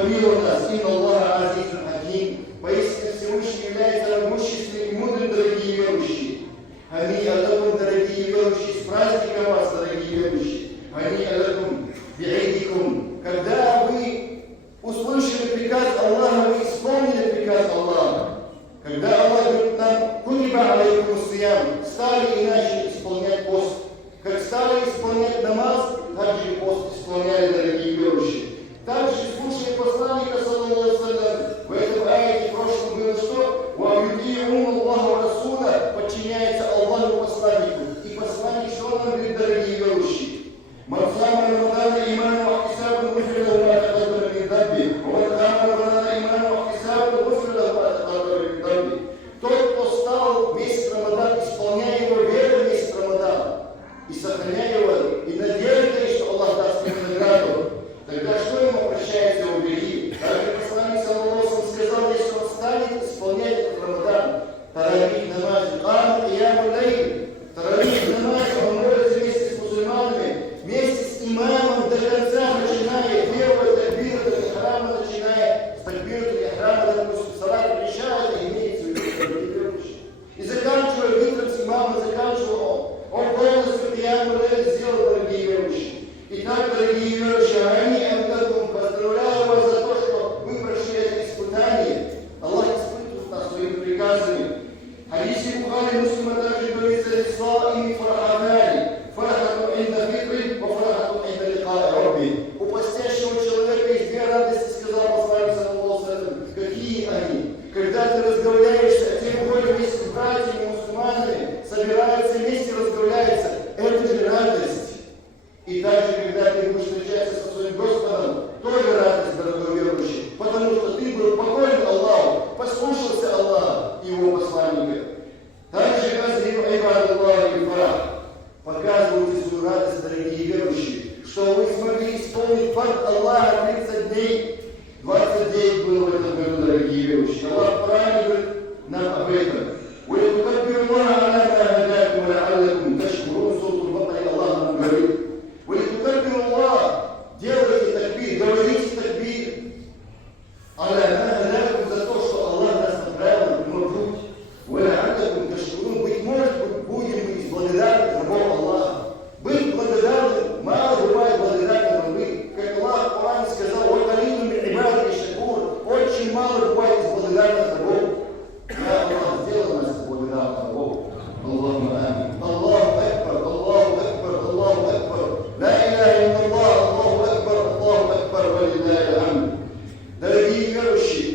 помилуй нас, инна Аллаха азизун хаким. Поистине Всевышний является могущественным и мудрым, дорогие верующие. Они аллахум, дорогие верующие, с праздником вас, дорогие верующие. Они аллахум, би'айдикум. Когда вы услышали приказ Аллаха, вы исполнили приказ Аллаха. Когда Аллах говорит нам, кутиба алейкум ус-сиям, стали иначе исполнять пост. Как стали исполнять намаз, так же и пост исполняли, дорогие верующие. Также слушали посланника, саллаллаху алейхи ва саллям, в этом аяте в прошлом было что? «Ва-юти'ун Аллаху Расула» подчиняется Аллаху посланнику. И посланник что нам говорит, дорогие верующие? «Ман сама Рамадана иману ахтисабу гуфрила ма тaqaddama мин дамби, ва ман кама Рамадана иману ахтисабу гуфрила ма тaqaddama мин дамби». Тот, кто стал месяц Рамадан, исполняя его верой месяц Рамадан, и сохраняя его, и надеждой, что Аллах даст ему награду, тогда что ему прощается его грехи? Также посланник саллаллаху алейхи ва саллям сказал, если он станет исполнять этот Рамадан, таравих намаз, кам кияму лейл, таравих намаз, он молится вместе с мусульманами, вместе с имамом до конца, начиная первого такбира до ихрама, начиная с такбира до ихрама, допустим, салат приша, это имеется в виду, и заканчивая витром с имамом, заканчивая он полностью кияму лейл сделал, дорогие верующие. Итак, дорогие верующие, они поздравляю вас за то, что вы прошли это испытание. Аллах испытывает нас своими приказами. Хадисе Бухари Муслима также говорится: «Лисаими фарахатани, фарахату инда фитри, ва фарахату инда ликаи Рабби». У постящего человека есть две радости, сказал посланник саллаллаху алейхи ва саллям. Какие они? Когда ты разговариваешься, тем более вместе с братьями, мусульманами, собираются вместе, разговариваются. Это же радость. И также, когда ты будешь встречаться со своим Господом, тоже радость, дорогой верующий, потому что ты был покорен Аллаху, послушался Аллаха и его посланника. Также показывайте свою радость, дорогие верующие, что вы смогли исполнить фард Аллаха 30 дней. 29 было в этом году, дорогие верующие. Аллах в Коране говорит нам об этом. Аллах нам говорит: делайте такбир, говорите такбир. За то, что Аллах нас направил на прямой путь. Быть может, будем быть благодарны рабам Аллаха. Быть благодарным, мало бывает благодарным рабы. Как Аллах в Коране сказал: очень мало бывает из благодарных рабов. Я Аллах сделал нас благодарных рабов. Аллаху амин. Аллаху акбар, Аллаху акбар, Аллаху акбар. Ла иляха илляллах, Аллаху акбар, ва лиллахи алхамд. Дорогие верующие,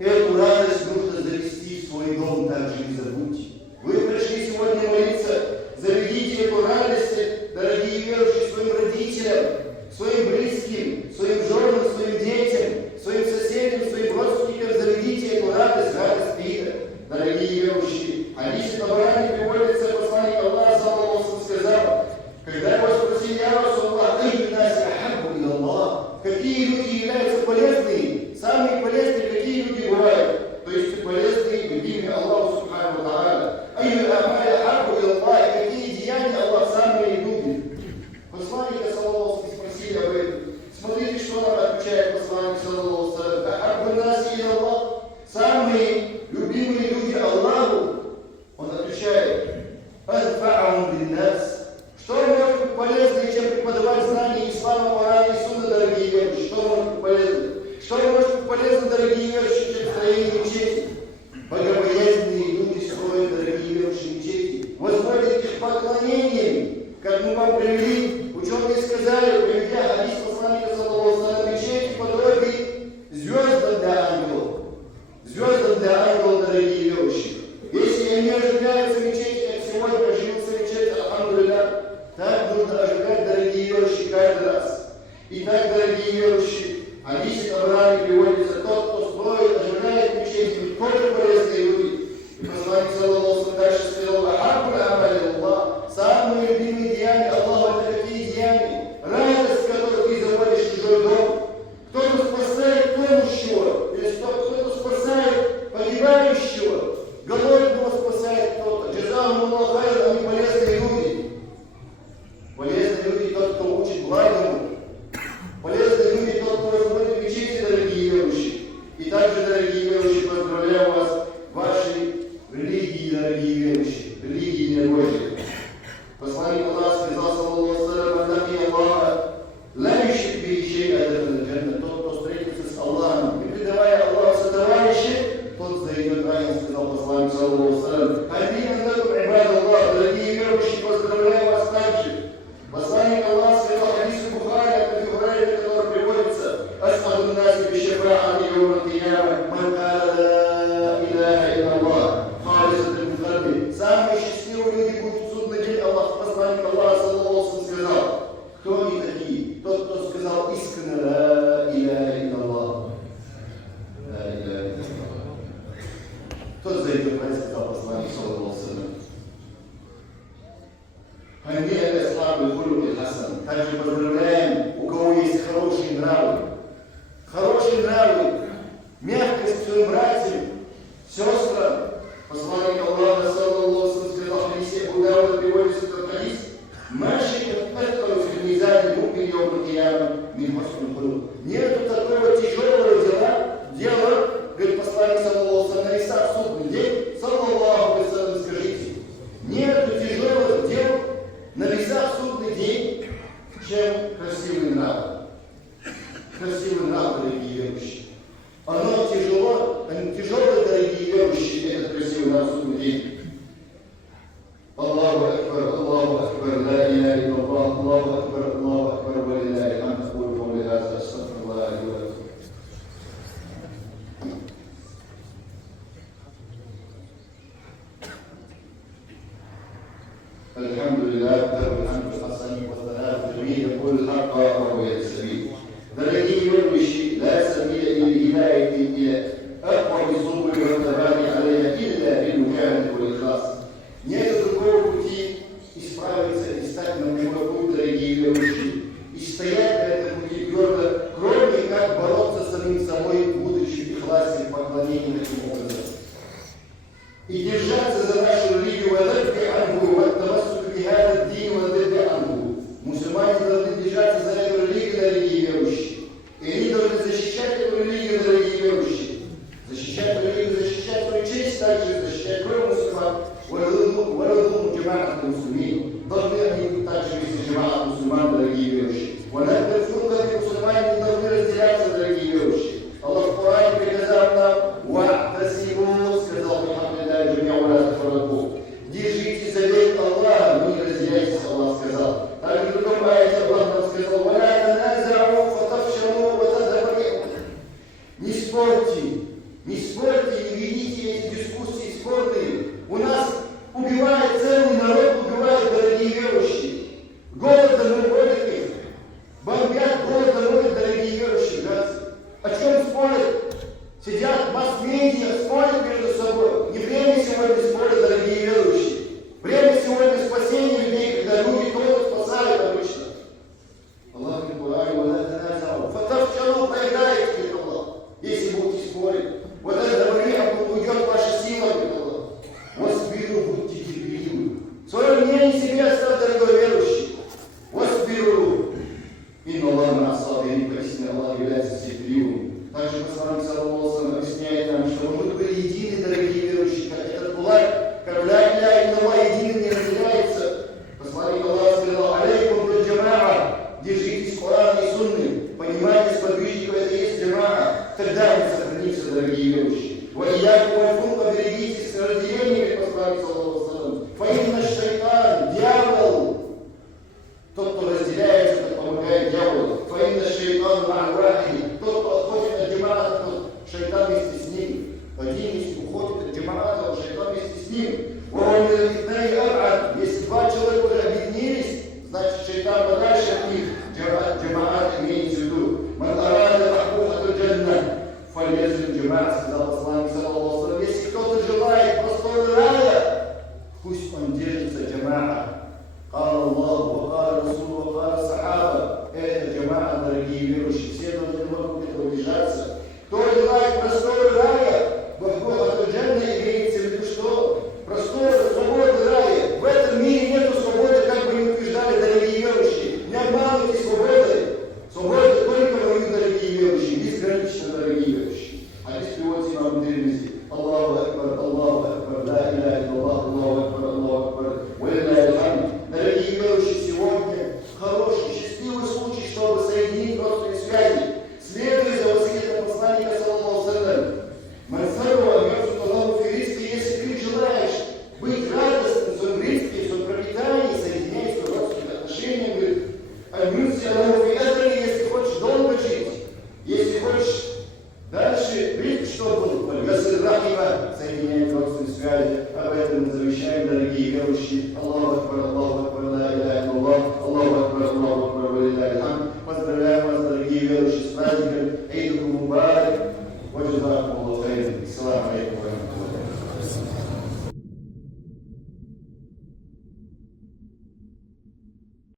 эту радость нужно завести в свой дом, также не забудьте. Вы пришли сегодня молиться, заведите эту радость, дорогие верующие, своим родителям, своим близким, своим женам, своим детям, своим соседям, своим родственникам, заведите эту радость, радость мира. Дорогие верующие, Хадис Табарани приводится, посланник Аллаха саллаллаху алейхи ва саллям сказал, когда его спросили: «Я Расулаллах, айю наси ахаббу илаллах», какие люди являются полезными, самые полезные, какие люди бывают, то есть полезные, любимые Аллаху субхану ва тааля. Айю амали ахаббу илаллах, какие деяния Аллах самые любит. Посланника саллаллаху алейхи ва саллям спросили об этом. Смотрите, что нам отвечает посланник саллаллаху алейхи ва саллям: ахаббу наси илаллах, самые любимые люди Аллаху. Он отвечает: «Адфа'ахум линнас». Что может быть полезнее, чем преподавать знания ислама, Корана и Сунны, дорогие верующие? Что может быть полезно? Что может быть полезно, дорогие верующие, чем строение мечети? Богобоязненные люди строят, дорогие верующие, мечети. Возводят их поклонением, как мы вам привели. Ученые сказали, приведя хадис посланника саллаллаху алейхи ва саллям, мечети подобие звездам для ангелов. Звездам для ангелов, дорогие верующие. Если они ожидаются мечети, как сегодня оживился мечеть, алхамдулилля, так нужно ожидать, дорогие верующие, каждый раз. Итак, дорогие верующие, Хадис Табарани приводится: тот, кто строит, ожидает мечети, тоже полезные люди. И посланник саллаллаху алейхи ва саллям дальше сказал: ахаббу амали Аллах, самые любимые деяния Аллаха — это какие деяния? Радость, которую ты заводишь в чужой дом. Кто-то спасает тонущего, или кто-то спасает погибающего, голодного спасает кто-то. Джазахум Аллаху хайран, они полезные люди. Полезные люди — тот, кто учит благому. Полезные Также поздравляем, у кого есть хорошие нравы. Хорошие нравы, мягкость к своим братьям, сестрам. Посланник Аллаха, саллаллаху алейхи ва саллям, сказал в хадисе, Абу Дауд приводится этот хадис: «Маши кафтару в мизане мукмин йоум аль-кияма мин хусн аль-хулук». Нету такого тяжелого дела, говорит посланник, саллаллаху алейхи ва саллям, на весах в судный день, саллаллаху алейхи ва саллям, скажите, нету тяжелых дел на весах в судный день, чем красивый нрав. Красивый нрав, дорогие верующие. Оно тяжелое, дорогие верующие, этот красивый нрав в судный день. Аллаху акбар, ла иляха илляллах, Аллаху акбар, ва лиллахи алхамд. Aqulu qawli hadha, astaghfirullah li wa lakum. Alhamdulillah, дорогие верующие, لا سبيل للهداية إلى أقوى الظلم والتباني عليها إلا بالمكانة والإخلاص. Нет другого пути исправиться и стать на прямой путь, дорогие верующие, и стоять на этом пути твердо, кроме как бороться с самим собой, будучи в ихласе, в поклонении таким образом. И держаться за нашу религию, мусульмане должны держаться за эту религию, дорогие верующие. И они должны защищать эту религию, дорогие верующие. Защищать эту религию, защищать свою честь, также защищать кровь мусульман. Должны они также вести джамаат мусульман, дорогие верующие. Мусульмане не должны разделяться, дорогие верующие. Аллах в Коране приказал нам: «Ва'тасиму», сказал Мухаммад, держите завет Аллаха, но не разделяйтесь, Аллах сказал. Также в другом аяте Аллах нам сказал: «Валя таназа'у фатафшалу ва тадхабу рихуkum». Не спорьте, не ведите эти дискуссии спорные. У нас убивает целый народ, убивает, дорогие верующие. Голодом выводят их, бомбят, голодом выводят, дорогие верующие, братцы. О чем спорят? Сидят масс-медиа, спорят между собой. Не время сегодня спорят, дорогие верующие. Время сегодня спасения людей, когда люди кого-то спасают обычно. Аллах говорит: «Фатафшалу», проиграете, говорит Аллах, если будете спорить. Вот это уйдет ваша сила, говорит Аллах. Восбиру, будьте терпеливы. Свое мнение себе оставь, дорогой верующий. Восбиру. Инна Аллаха ма ас-сабирин, поистине Аллах является терпеливым. Также посланник, саллаллаху алейхи ва саллям, объясняет нам, что мы были едины, дорогие верующие, как этот кулак, как ля иляха илляллах, единым не разделяется. Посланник Аллаха сказал: «Алейкум биль джамаа», держитесь Корана и Сунны. Понимание сподвижников — это и есть джамаа. Тогда мы сохранимся, дорогие верующие. «Ва ияку валь фурка», берегитесь разделения, как посланник, саллаллаху алейхи ва саллям. «Фа инна шайтан», дьявол, тот, кто разделяется, тот помогает дьяволу. «Фа инна шайтан ма'а вахид», тот, кто отходит от джамаата, тот шайтан вместе с ним. Один уходит от джамаата, шайтан вместе с ним. Если два человека уже объединились, значит шайтан подальше от них. Джамаат имеется в виду. «Ман арада махбухату джанна фальязим джамаат», сказал посланник, саллаллаху алейхи ва саллям. Если кто-то желает просторы рая, пусть он держится джамаат. Кала Аллах, ва кала Расул, ва кала сахаба. Это джамаат, дорогие верующие. Все должны вокруг этого держаться. Кто желает просторы рая, махбухату джанна, имеется в виду что? Просторы, свободы рая. В этом мире нету свободы, как бы не утверждали, дорогие верующие. Не обманывайте свободой. Свобода только мою, дорогие верующие, безгранично, дорогие верующие. А здесь приводится имам Тирмизи: Аллаху акбар, ла иляха илляллах, Аллаху акбар, ва лиллахи алхамд. Дорогие верующие, сегодня хороший, счастливый случай, чтобы соединить родственные связи. Следуя за васиятом посланника, саллаллаху алейхи ва саллям. Мансарова, Аллаху фи ризки, если ты желаешь быть радостным в своем ризке, в своем пропитании, соединяясь с родственными отношениями, говорит: «Аль-Мюрси Аллаху фи